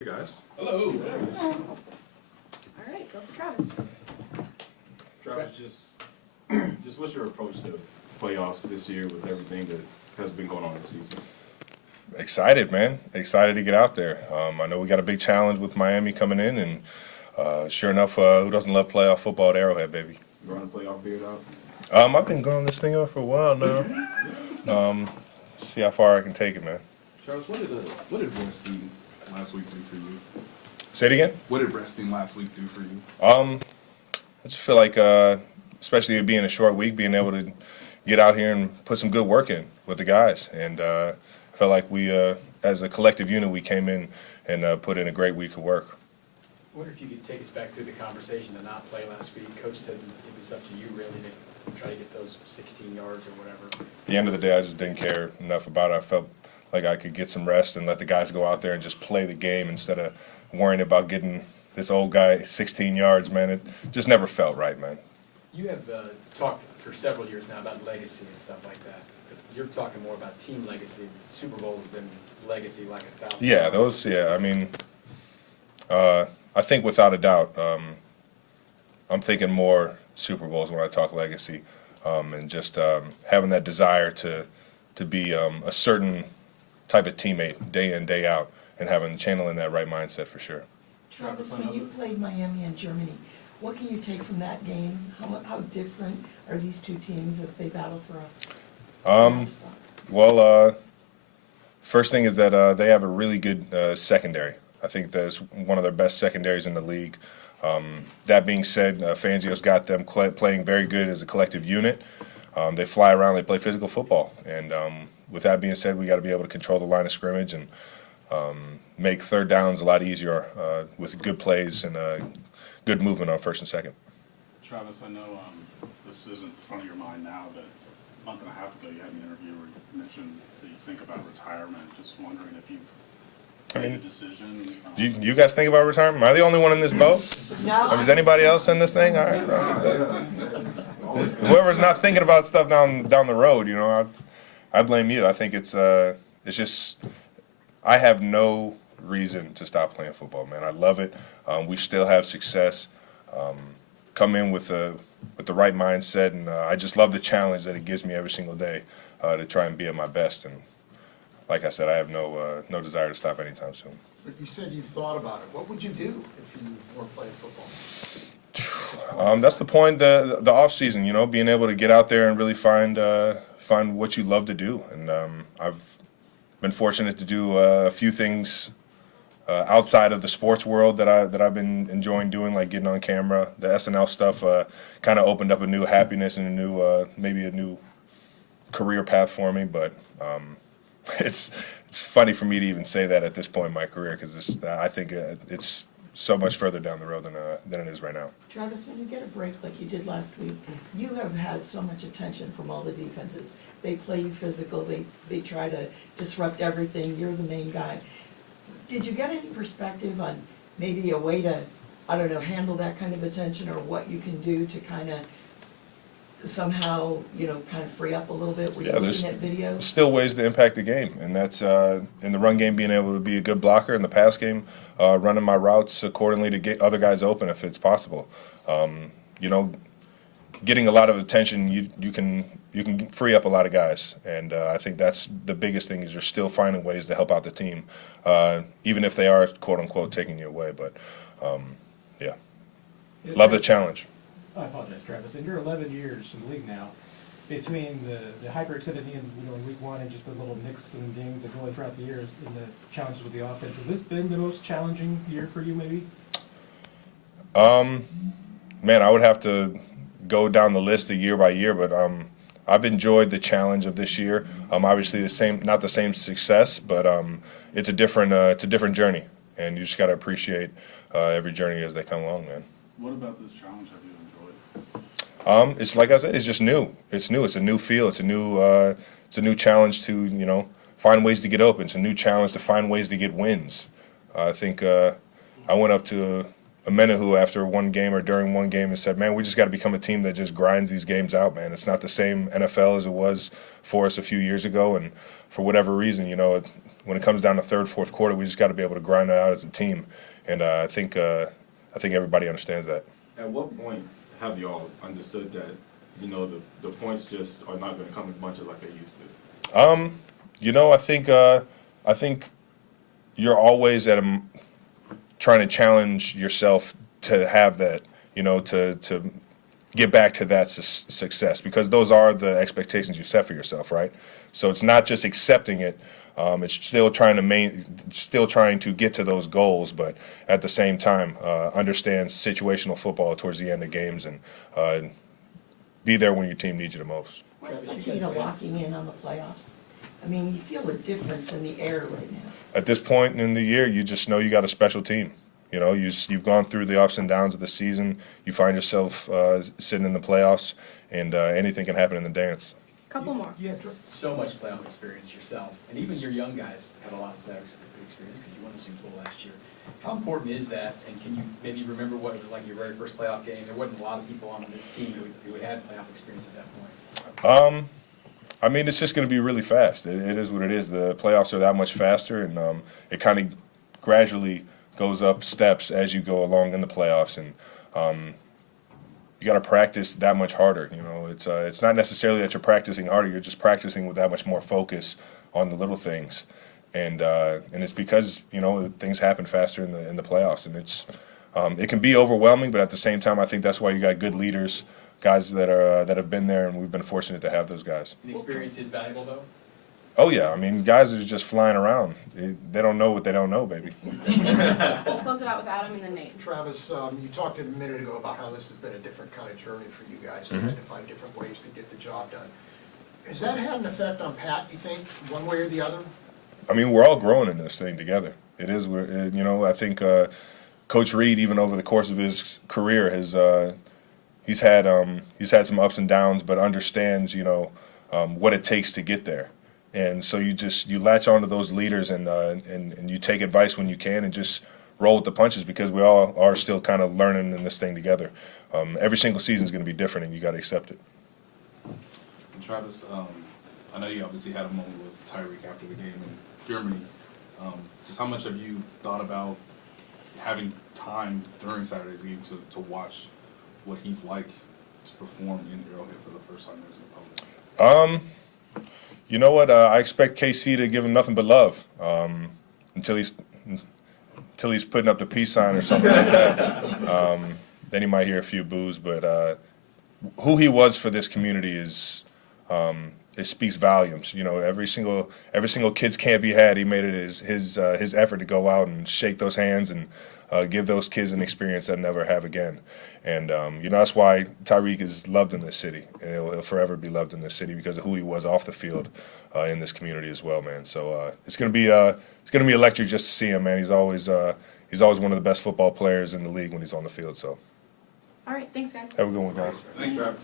Hey guys. Hello. All right, go for Travis. Travis, just what's your approach to playoffs this year with everything that has been going on this season? Excited, man. Excited to get out there. I know we got a big challenge with Miami coming in, and sure enough, who doesn't love playoff football at Arrowhead, baby? You run a playoff beard out? I've been going this thing on for a while now. See how far I can take it, man. Travis, what did resting last week do for you? Say it again? What did resting last week do for you? I just feel like, especially it being a short week, being able to get out here and put some good work in with the guys. And I felt like we, as a collective unit, we came in and put in a great week of work. I wonder if you could take us back through the conversation to not play last week. Coach said it was up to you really to try to get those 16 yards or whatever. At the end of the day, I just didn't care enough about it. I felt like I could get some rest and let the guys go out there and just play the game instead of worrying about getting this old guy 16 yards, man. It just never felt right, man. You have talked for several years now about legacy and stuff like that. But you're talking more about team legacy, Super Bowls, than legacy like 1,000. Yeah, those, yeah, I mean, I think without a doubt, I'm thinking more Super Bowls when I talk legacy, and just having that desire to be a certain type of teammate day in, day out, and channeling that right mindset for sure. Travis, when you played Miami and Germany, what can you take from that game? How different are these two teams as they battle for a Well, first thing is that they have a really good secondary. I think that's one of their best secondaries in the league. That being said, Fangio's got them playing very good as a collective unit. They fly around, they play physical football, and with that being said, we got to be able to control the line of scrimmage and make third downs a lot easier with good plays and good movement on first and second. Travis, I know this isn't in front of your mind now, but a month and a half ago you had an interview where you mentioned that you think about retirement. Just wondering if you've made a decision. You guys think about retirement? Am I the only one in this boat? No. Or is anybody else in this thing? All right. Whoever's not thinking about stuff down the road, you know, I blame you. I think it's just I have no reason to stop playing football, man. I love it. We still have success. Come in with the right mindset, and I just love the challenge that it gives me every single day to try and be at my best. And like I said, I have no desire to stop anytime soon. But you said you thought about it. What would you do if you weren't playing football? That's the point. The off season, you know, being able to get out there and really find what you love to do. And I've been fortunate to do a few things outside of the sports world that I've been enjoying doing, like getting on camera. The SNL stuff kind of opened up a new happiness and a new maybe a new career path for me. But it's funny for me to even say that at this point in my career, because I think it's so much further down the road than it is right now. Travis, when you get a break like you did last week, you have had so much attention from all the defenses. They play you physical, they try to disrupt everything, you're the main guy. Did you get any perspective on maybe a way to, I don't know, handle that kind of attention, or what you can do to kind of somehow, you know, kind of free up a little bit? Were you looking at videos? Still ways to impact the game, and that's in the run game, being able to be a good blocker, in the pass game, running my routes accordingly to get other guys open if it's possible. You know, getting a lot of attention, you can free up a lot of guys, and I think that's the biggest thing, is you're still finding ways to help out the team, even if they are quote unquote taking you away. But yeah, love the challenge. I apologize, Travis. In your 11 years in the league now, between the hyper-extended knee in week one and just the little nicks and dings that go in throughout the years and the challenges with the offense, has this been the most challenging year for you, maybe? Man, I would have to go down the list year by year, but I've enjoyed the challenge of this year. Obviously, not the same success, but it's a different journey, and you just got to appreciate every journey as they come along, man. What about this challenge have you enjoyed? It's like I said, it's just new. It's new. It's a new feel. It's a new challenge to, you know, find ways to get open. It's a new challenge to find ways to get wins. I think I went up to a Menahu after one game or during one game and said, "Man, we just got to become a team that just grinds these games out, man. It's not the same NFL as it was for us a few years ago, and for whatever reason, you know, when it comes down to third, fourth quarter, we just got to be able to grind it out as a team. And I think everybody understands that. At what point have y'all understood that, you know, the points just are not gonna come in bunches like they used to? You know, I think you're always trying to challenge yourself to have that, you know, to get back to that success, because those are the expectations you set for yourself, right? So it's not just accepting it. It's still trying to get to those goals, but at the same time, understand situational football towards the end of games and be there when your team needs you the most. What's the key to locking in on the playoffs? I mean, you feel a difference in the air right now. At this point in the year, you just know you got a special team. You know, you've gone through the ups and downs of the season. You find yourself sitting in the playoffs, and anything can happen in the dance. Couple more. You had so much playoff experience yourself, and even your young guys have a lot of playoff experience because you won the Super Bowl last year. How important is that, and can you maybe remember what it was like your very first playoff game? There wasn't a lot of people on this team who had playoff experience at that point. I mean, it's just going to be really fast. It is what it is. The playoffs are that much faster, and it kind of gradually goes up steps as you go along in the playoffs, and you got to practice that much harder. You know, it's not necessarily that you're practicing harder. You're just practicing with that much more focus on the little things, and it's because, you know, things happen faster in the playoffs, and it can be overwhelming, but at the same time, I think that's why you got good leaders, guys that have been there, and we've been fortunate to have those guys. The experience is valuable, though? Oh yeah, I mean, guys are just flying around. They don't know what they don't know, baby. We'll close it out with Adam and then Nate. Travis, you talked a minute ago about how this has been a different kind of journey for you guys. You had to find different ways to get the job done. Has that had an effect on Pat, you think, one way or the other? I mean, we're all growing in this thing together. It is, you know, I think Coach Reed, even over the course of his career, he's had some ups and downs, but understands, you know, what it takes to get there. And so you latch onto those leaders and you take advice when you can and just roll with the punches, because we all are still kind of learning in this thing together. Every single season is going to be different, and you got to accept it. And Travis, I know you obviously had a moment with Tyreek after the game in Germany. Just how much have you thought about having time during Saturday's game to watch what he's like to perform in Arrowhead for the first time as an opponent? You know what? I expect KC to give him nothing but love until he's putting up the peace sign or something like that. Then he might hear a few boos, but who he was for this community it speaks volumes. You know, every single kid's camp he had, he made it his effort to go out and shake those hands and give those kids an experience they'll never have again. And you know, that's why Tyreek is loved in this city, and he'll forever be loved in this city because of who he was off the field in this community as well, man. So it's gonna be electric just to see him, man. He's always one of the best football players in the league when he's on the field. So All right, thanks, guys. have a good one, guys. Thanks, Travis.